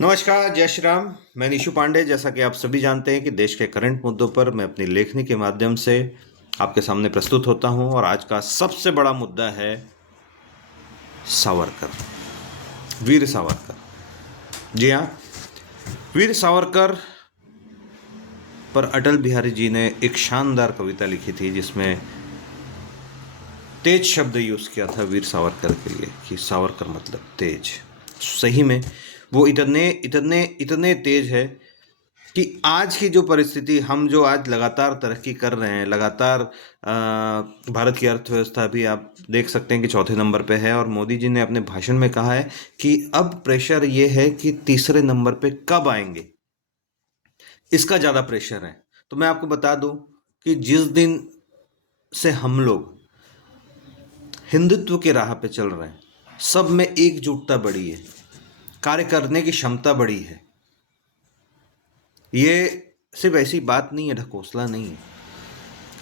नमस्कार, जय श्री राम। मैं निशु पांडे। जैसा कि आप सभी जानते हैं कि देश के करंट मुद्दों पर मैं अपनी लेखनी के माध्यम से आपके सामने प्रस्तुत होता हूं और आज का सबसे बड़ा मुद्दा है सावरकर, वीर सावरकर। जी हाँ, वीर सावरकर पर अटल बिहारी जी ने एक शानदार कविता लिखी थी जिसमें तेज शब्द यूज़ किया था वीर सावरकर के लिए कि सावरकर मतलब तेज। सही में वो इतने इतने इतने तेज है कि आज की जो परिस्थिति, हम जो आज लगातार तरक्की कर रहे हैं, लगातार भारत की अर्थव्यवस्था भी आप देख सकते हैं कि चौथे नंबर पे है और मोदी जी ने अपने भाषण में कहा है कि अब प्रेशर ये है कि तीसरे नंबर पे कब आएंगे, इसका ज़्यादा प्रेशर है। तो मैं आपको बता दूं कि जिस दिन से हम लोग हिंदुत्व के राह पे चल रहे हैं, सब में एकजुटता बढ़ी है, कार्य करने की क्षमता बढ़ी है। ये सिर्फ ऐसी बात नहीं है, ढकोसला नहीं है।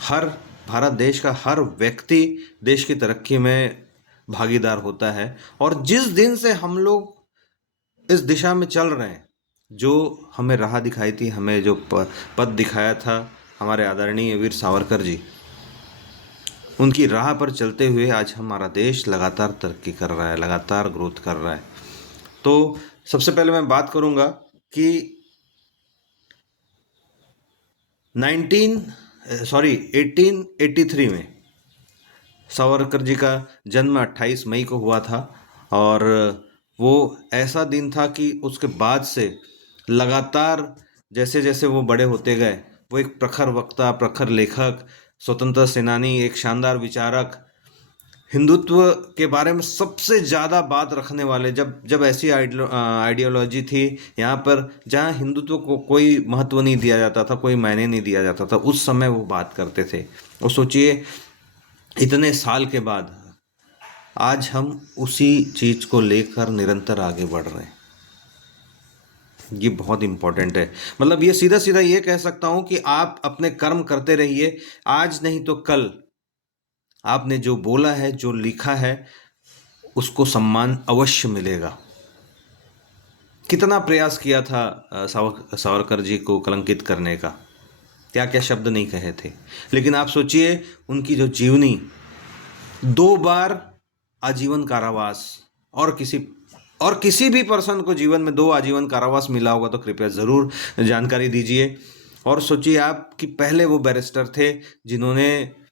हर भारत देश का हर व्यक्ति देश की तरक्की में भागीदार होता है और जिस दिन से हम लोग इस दिशा में चल रहे हैं, जो हमें राह दिखाई थी, हमें जो पद दिखाया था हमारे आदरणीय वीर सावरकर जी, उनकी राह पर चलते हुए आज हमारा देश लगातार तरक्की कर रहा है, लगातार ग्रोथ कर रहा है। तो सबसे पहले मैं बात करूंगा कि 1883 में सावरकर जी का जन्म 28 मई को हुआ था और वो ऐसा दिन था कि उसके बाद से लगातार जैसे जैसे वो बड़े होते गए, वो एक प्रखर वक्ता, प्रखर लेखक, स्वतंत्रता सेनानी, एक शानदार विचारक, हिंदुत्व के बारे में सबसे ज़्यादा बात रखने वाले, जब जब ऐसी आइडियोलॉजी थी यहाँ पर जहाँ हिंदुत्व को कोई महत्व नहीं दिया जाता था, कोई मायने नहीं दिया जाता था, उस समय वो बात करते थे। और सोचिए इतने साल के बाद आज हम उसी चीज़ को लेकर निरंतर आगे बढ़ रहे हैं। ये बहुत इम्पोर्टेंट है। मतलब ये सीधा सीधा ये कह सकता हूँ कि आप अपने कर्म करते रहिए, आज नहीं तो कल आपने जो बोला है, जो लिखा है, उसको सम्मान अवश्य मिलेगा। कितना प्रयास किया था सावरकर जी को कलंकित करने का, क्या क्या शब्द नहीं कहे थे। लेकिन आप सोचिए उनकी जो जीवनी, 2 बार आजीवन कारावास, और किसी भी पर्सन को जीवन में 2 आजीवन कारावास मिला होगा तो कृपया ज़रूर जानकारी दीजिए। और सोचिए आप कि पहले वो बैरिस्टर थे जिन्होंने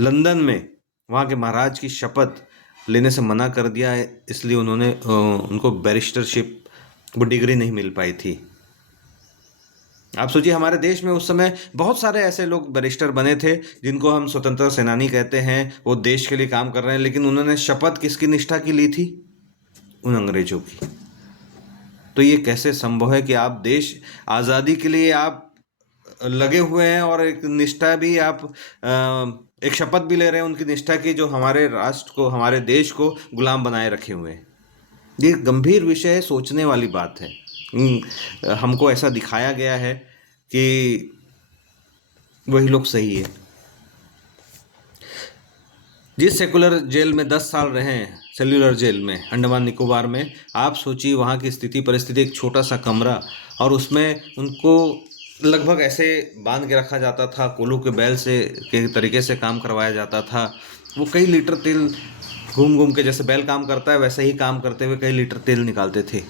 लंदन में वहाँ के महाराज की शपथ लेने से मना कर दिया है, इसलिए उनको बैरिस्टरशिप, वो डिग्री नहीं मिल पाई थी। आप सोचिए हमारे देश में उस समय बहुत सारे ऐसे लोग बैरिस्टर बने थे जिनको हम स्वतंत्रता सेनानी कहते हैं, वो देश के लिए काम कर रहे हैं, लेकिन उन्होंने शपथ किसकी निष्ठा की ली थी? उन अंग्रेजों की। तो ये कैसे संभव है कि आप देश आज़ादी के लिए आप लगे हुए हैं और एक निष्ठा भी आप एक शपथ भी ले रहे हैं उनकी निष्ठा की, जो हमारे राष्ट्र को, हमारे देश को गुलाम बनाए रखे हुए हैं। ये गंभीर विषय है, सोचने वाली बात है। हमको ऐसा दिखाया गया है कि वही लोग सही है। जिस सेकुलर जेल में 10 साल रहे हैं, सेल्युलर जेल में अंडमान निकोबार में, आप सोचिए वहाँ की स्थिति परिस्थिति, एक छोटा सा कमरा और उसमें उनको लगभग ऐसे बांध के रखा जाता था, कोल्हू के बैल से के तरीके से काम करवाया जाता था। वो कई लीटर तेल घूम घूम के, जैसे बैल काम करता है वैसे ही काम करते हुए कई लीटर तेल निकालते थे।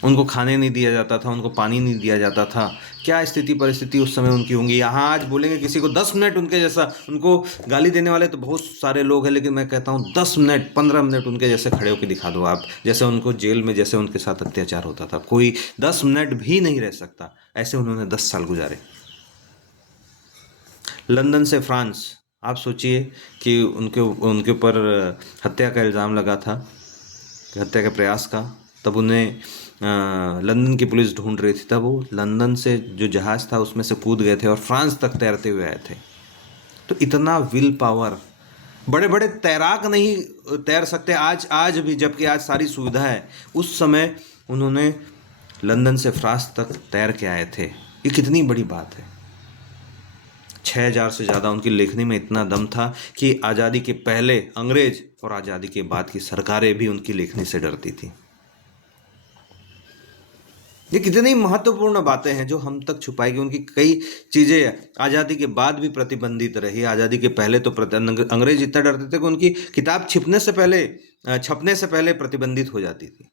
उनको खाने नहीं दिया जाता था, उनको पानी नहीं दिया जाता था। क्या स्थिति परिस्थिति उस समय उनकी होंगी। यहाँ आज बोलेंगे किसी को 10 मिनट उनके जैसा, उनको गाली देने वाले तो बहुत सारे लोग हैं, लेकिन मैं कहता हूँ 10 मिनट 15 मिनट उनके जैसे खड़े होकर दिखा दो आप, जैसे उनको जेल में जैसे उनके साथ अत्याचार होता था। कोई 10 मिनट भी नहीं रह सकता, ऐसे उन्होंने 10 साल गुजारे। लंदन से फ्रांस, आप सोचिए कि उनके उनके ऊपर हत्या का इल्ज़ाम लगा था, हत्या के प्रयास का। तब उन्हें लंदन की पुलिस ढूंढ रही थी, तब वो लंदन से जो जहाज़ था उसमें से कूद गए थे और फ्रांस तक तैरते हुए आए थे। तो इतना विल पावर, बड़े बड़े तैराक नहीं तैर सकते आज आज भी, जबकि आज सारी सुविधा है। उस समय उन्होंने लंदन से फ्रांस तक तैर के आए थे। ये कितनी बड़ी बात है। 6000 से ज़्यादा उनकी लेखनी में इतना दम था कि आज़ादी के पहले अंग्रेज और आज़ादी के बाद की सरकारें भी उनकी लेखनी से डरती थी। ये कितनी महत्वपूर्ण बातें हैं जो हम तक छुपाई गई। उनकी कई चीजें आजादी के बाद भी प्रतिबंधित रही। आजादी के पहले तो अंग्रेज इतना डरते थे कि उनकी किताब छपने से पहले प्रतिबंधित हो जाती थी।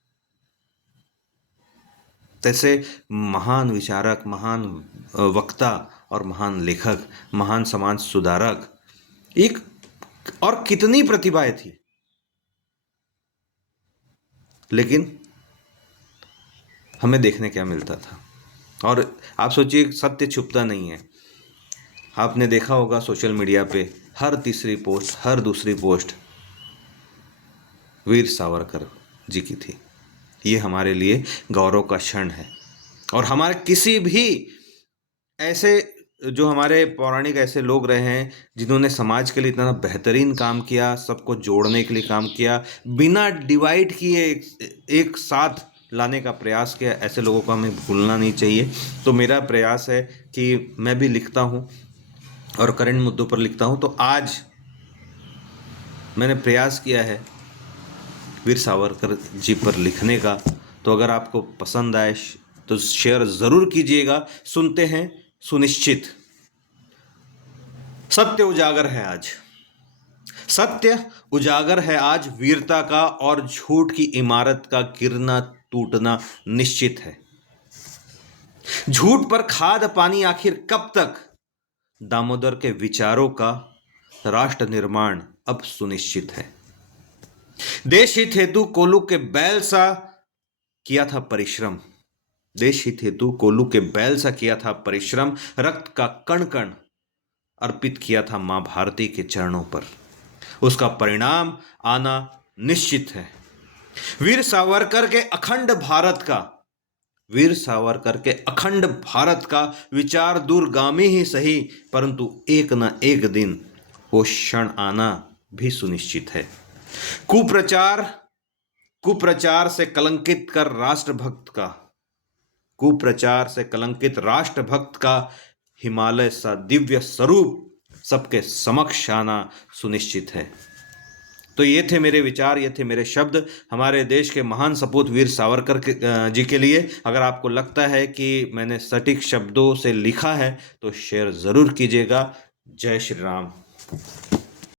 तैसे महान विचारक, महान वक्ता और महान लेखक, महान समाज सुधारक, एक और कितनी प्रतिभाएं थी, लेकिन हमें देखने क्या मिलता था। और आप सोचिए, सत्य छुपता नहीं है। आपने देखा होगा सोशल मीडिया पे हर तीसरी पोस्ट, हर दूसरी पोस्ट वीर सावरकर जी की थी। ये हमारे लिए गौरव का क्षण है। और हमारे किसी भी ऐसे जो हमारे पौराणिक ऐसे लोग रहे हैं जिन्होंने समाज के लिए इतना बेहतरीन काम किया, सबको जोड़ने के लिए काम किया, बिना डिवाइड किए एक साथ लाने का प्रयास किया, ऐसे लोगों को हमें भूलना नहीं चाहिए। तो मेरा प्रयास है कि मैं भी लिखता हूँ और करंट मुद्दों पर लिखता हूँ। तो आज मैंने प्रयास किया है वीर सावरकर जी पर लिखने का। तो अगर आपको पसंद आए तो शेयर ज़रूर कीजिएगा। सुनते हैं सुनिश्चित। सत्य उजागर है आज, सत्य उजागर है आज, वीरता का और झूठ की इमारत का गिरना टूटना निश्चित है। झूठ पर खाद पानी आखिर कब तक, दामोदर के विचारों का राष्ट्र निर्माण अब सुनिश्चित है। देश हित हेतु कोलू के बैल सा किया था परिश्रम, देश हित हेतु कोलू के बैल सा किया था परिश्रम, रक्त का कण कण अर्पित किया था मां भारती के चरणों पर। उसका परिणाम आना निश्चित है। वीर सावरकर के अखंड भारत का, वीर सावरकर के अखंड भारत का विचार दूरगामी ही सही, परंतु एक न एक दिन वो क्षण आना भी सुनिश्चित है। कुप्रचार कुप्रचार से कलंकित कर राष्ट्रभक्त का, कुप्रचार से कलंकित राष्ट्रभक्त का हिमालय सा दिव्य स्वरूप सबके समक्ष आना सुनिश्चित है। तो ये थे मेरे विचार, ये थे मेरे शब्द हमारे देश के महान सपूत वीर सावरकर जी के लिए। अगर आपको लगता है कि मैंने सटीक शब्दों से लिखा है तो शेयर ज़रूर कीजिएगा। जय श्री राम।